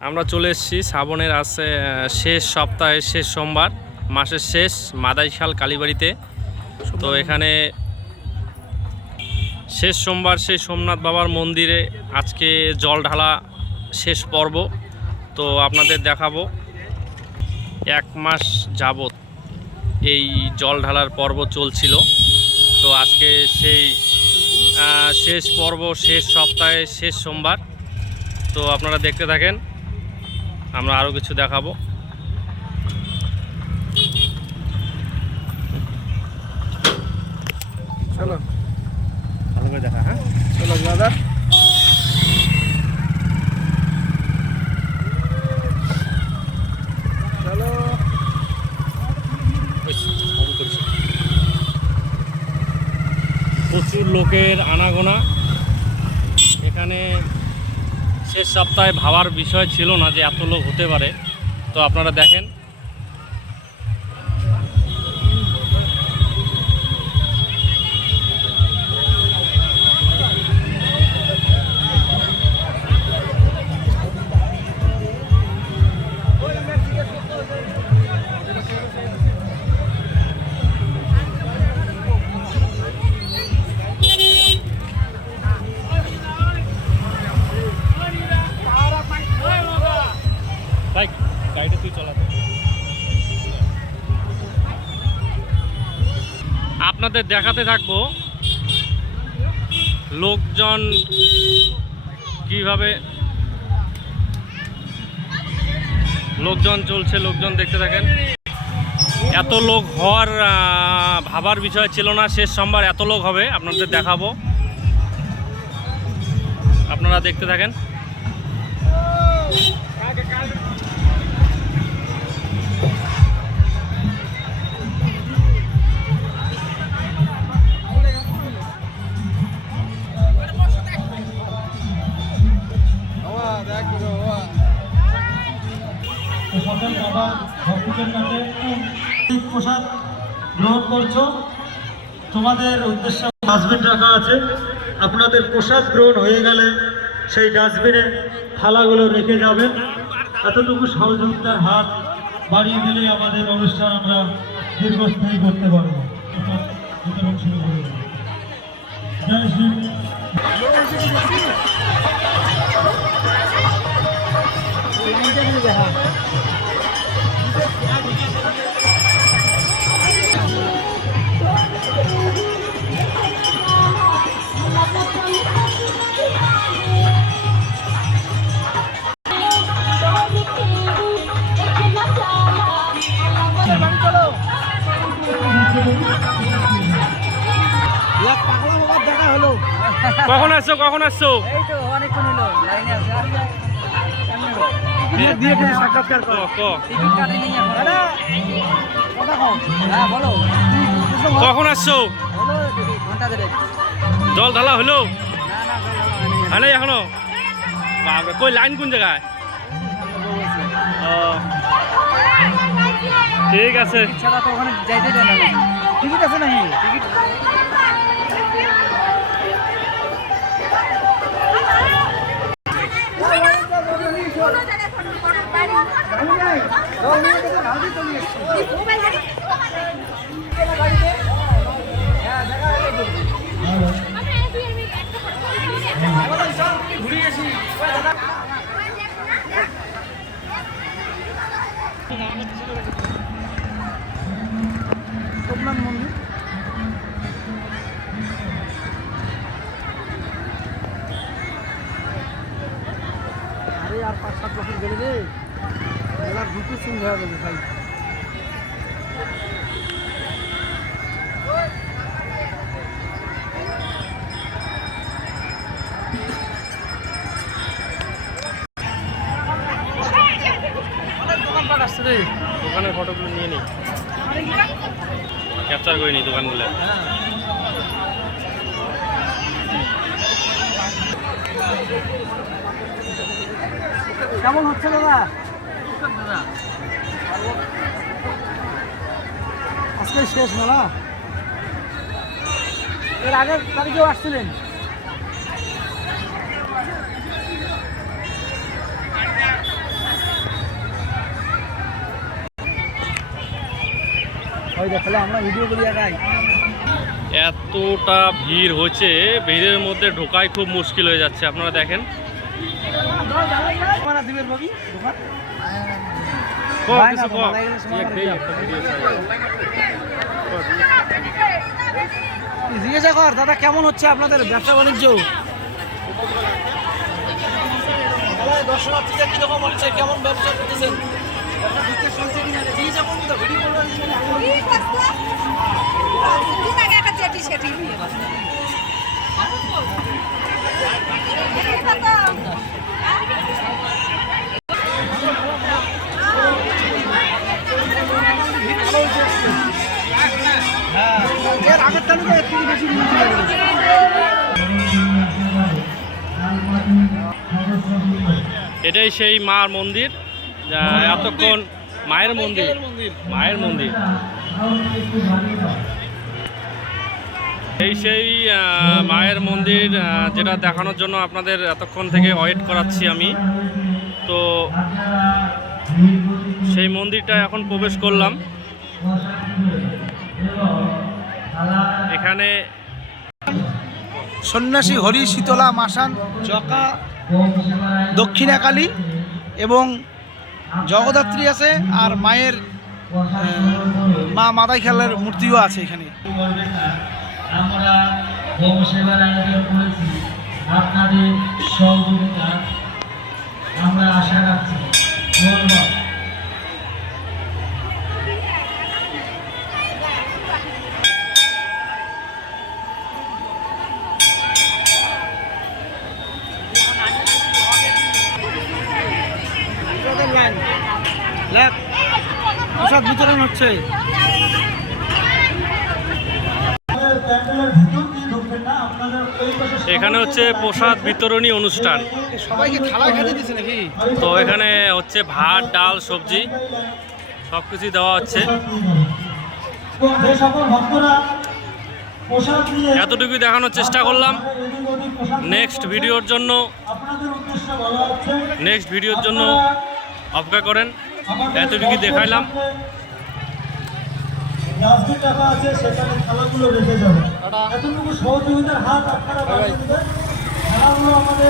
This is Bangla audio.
আমরা চলে এসেছি শ্রাবণের আছে শেষ সপ্তাহের শেষ সোমবার, মাসের শেষ মাদাইশাল কালীবাড়িতে। তো এখানে শেষ সোমবার সেই সোমনাথ বাবার মন্দিরে আজকে জল ঢালা শেষ পর্ব। তো আপনাদের দেখাবো এক মাস যাবত এই জল ঢালার পর্ব চলছিল। তো আজকে সেই শেষ পর্ব, শেষ সপ্তাহে শেষ সোমবার। তো আপনারা দেখতে থাকেন, আমরা আরও কিছু দেখাবো। চলো ভালো করে দেখা। হ্যাঁ চলো দাদা, চলো। প্রচুর লোকের আনাগোনা এখানে। শেষ সপ্তাহে ভাবার বিষয় ছিল না যে এত লোক হতে পারে। তো আপনারা দেখেন, গাড়িটা তুই চলাতে। আপনাদের দেখাতে থাকবো লোকজন কিভাবে লোকজন চলছে, লোকজন দেখতে থাকেন। এত লোক হওয়ার ভাবার বিষয় ছিল না শেষ সোমবার এত লোক হবে, আপনাদের দেখাবো, আপনারা দেখতে থাকেন। প্রসাদ গ্রহণ করছো, তোমাদের উদ্দেশ্যে ডাস্টবিন রাখা আছে। আপনাদের প্রসাদ গ্রহণ হয়ে গেলে সেই ডাস্টবিনে থালাগুলো রেখে যাবেন। এতটুকু সহযোগিতার হাত বাড়িয়ে দিলে আমাদের অনুষ্ঠান আমরা দীর্ঘস্থায়ী করতে পারবো। বিতরণ শুরু করে দেব। জয় শ্রী দেখা হলো। কখন আসছো, কখন আসছো? এই তো অনেকক্ষণ হলো, লাইনে আছে। দিয়ে সাক্ষাৎকার করো। টিকিট কাটেনি এখন। আরে কথা কও। হ্যাঁ বলো। কখন আসছো? হলো ঘন্টা দেড়েক। জল ঢালা হলো? না না হ্যাঁ এখনো? বাপরে, কই লাইন কোন জায়গায়? ও ঠিক আছে। ছাড়া তো ওখানে যাইতে দেয় না। টিকিট আছে নাকি? টিকিট সোমনাথ মন্দির। আরে আর 5-7 বছর গেলে রে মেলার দুটো সিং হয়ে যাবে ভাই। অনেক দোকানপাট আসছে রে। দোকানের ফটোগুলো নিয়ে নিই, ক্যাপচার করে নিই দোকানগুলো। কেমন হচ্ছে দাদা? আজকে শেষ মেলা। এর আগের তারিখেও আসছিলেন? ওই দেখলে আমরা ভিডিও করি একাই। এতটা ভিড় হচ্ছে, ভিড়ের মধ্যে ঢোকাই খুব মুশকিল হয়ে যাচ্ছে। আপনারা দেখেন মানে দিবের বাবি দোকান কিছু কম। জিজ্ঞাসা কর দাদা কেমন হচ্ছে আপনাদের ব্যবসা বাণিজ্য? দর্শনার্থীদের কিরকম হচ্ছে, কেমন ব্যবসা করতেছেন? হ্যাঁ, এর আগের তালিকা একটু বেশি এটাই সেই মার মন্দির, যা এতক্ষণ মায়ের মন্দির, মায়ের মন্দির। এই সেই মায়ের মন্দির যেটা দেখানোর জন্য আপনাদের এতক্ষণ থেকে ওয়েট করাচ্ছি আমি। তো সেই মন্দিরটা এখন প্রবেশ করলাম। এখানে সন্ন্যাসী হরি শীতলা মাসান জকা দক্ষিণাকালী এবং জগদ্ধাত্রী আছে, আর মায়ের মা মাদাই খেলার মূর্তিও আছে এখানে। আমরা হোম সেবার আয়োজন করেছি, আপনাদের সহযোগিতা আমরা আশা রাখছি। ধন্যবাদ। প্রসাদ বিতরণ হচ্ছে। এখানে হচ্ছে প্রসাদ বিতরণী অনুষ্ঠান। সবাইকে থালা খেতে দিচ্ছে নাকি? তো এখানে হচ্ছে ভাত, ডাল, সবজি সব কিছুই দেওয়া হচ্ছে। এতটুকুই দেখানোর চেষ্টা করলাম। নেক্সট ভিডিওর জন্য অপেক্ষা করেন। এতটুকুই দেখাইলাম। ডাস্টবিন রাখা আছে, সেখানে থালাগুলো রেখে যাবে। এতটুকু সহযোগিতার হাত আপনারা বাড়িয়ে দিবেন। থালাগুলো আমাদের